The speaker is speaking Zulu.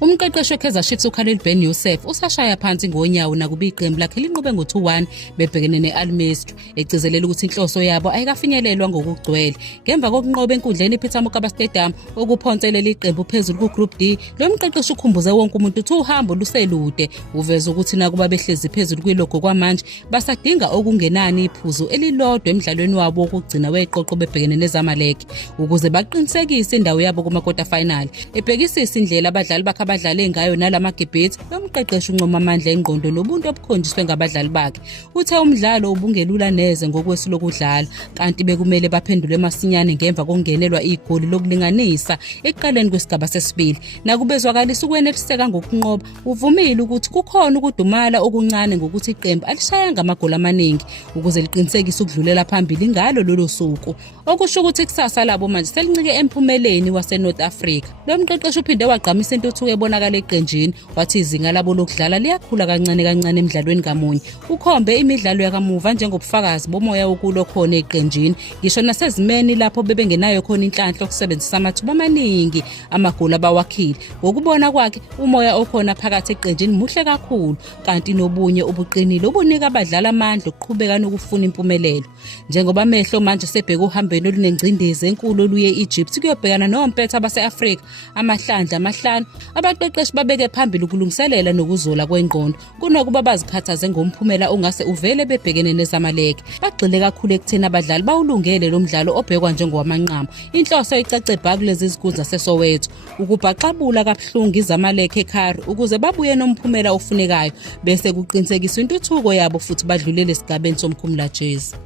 Umqeqeshi weKaizer Chiefs uKhalil Ben Yosef usashaya phansi ngonyawo nakuba iqembu lakhe linqobe ngo-2-1 bebhekene ne-Al-Masry, egcizelela ukuthi inhloso yabo ayikafinyelelwa ngokugcwele. Ngemva kokunqoba enkundleni iPeter Mokaba Stadium okuphonselela iqembu phezulu kuGroup D, lo mqeqeshi ukhumbuze wonke umuntu ukuthi uhambo luselude. Uveza ukuthi nakuba behlezi phezulu kwilogo kwamanje basadinga okungenani iphuzu elilodwa emidlalweni wabo wokugcina weqoqo bebhekene neZamalek ukuze baqinisekise indawo yabo kuma-quarter final. Ebhekisisa indlela abadlali bakhe abadlale ngayo nalamagibhithi, lo mqeqeshi uncoma amandla engqondo nobuntu obukhonjiswe ngabadlali bakhe. Uthe umdlalo ubungelula neze ngokwesu lokudlala, kanti bekumele baphendule masinyane ngemva kokungenelwa igoli lokulinganisa ekuqaleni kwesigaba sesibili. Nakubezwakalisa ukweneliseka ngokunqoba, uvumile ukuthi kukhona ukudumala okuncane ngokuthi iqembu alishayanga amagoli amaningi ukuze liqinisekise ukudlulela phambili ngalo lolo suku, okusho ukuthi ikusasa labo manje selincike emphumeleni waseNorth Africa. Lo mqeqeshi uphinde wagqamisa intuthuko ebonakala eqenjini, wathi izinga labo lokudlala liyakhula kancane kancane emidlalweni ngamunye. Ukhombe imidlalo yakamuva njengobufakazi bomoya wokulo khona eqenjini, ngisho nasezimeni lapho bebengenayo khona inhlanhla yokusebenzisa amathuba amaningi amagoli abawakhile. Ngokubona kwakhe umoya okhona phakathi eqenjini muhle kakhulu, kanti nobunye ubuqinile obunika abadlali amandla okuqhubeka nokufuna impumelelo. Njengoba amehlo manje sebheka uhambeni olunengcindezi enkulu oluye e-Egypt kuyobhekana nompetha base-Afrika amahlandla amahlanu, abaqeqeshi babeke phambili ukulungiselela nokuzola kwengqondo kunokuba bazikhathaze ngomphumela ongase uvele bebhekene neZamalek. Bagxile kakhulu ekutheni abadlali bawulungele lo mdlalo obhekwa njengowamanqamu. Inhloso icace bha kulezi zikhulu zaseSoweto ukubhaqabula kabuhlungu iZamalek eKhairi ukuze babuye nomphumela ofunekayo bese kuqinisekiswa intuthuko yabo futhi badlulele esigabeni somkhumula jezi.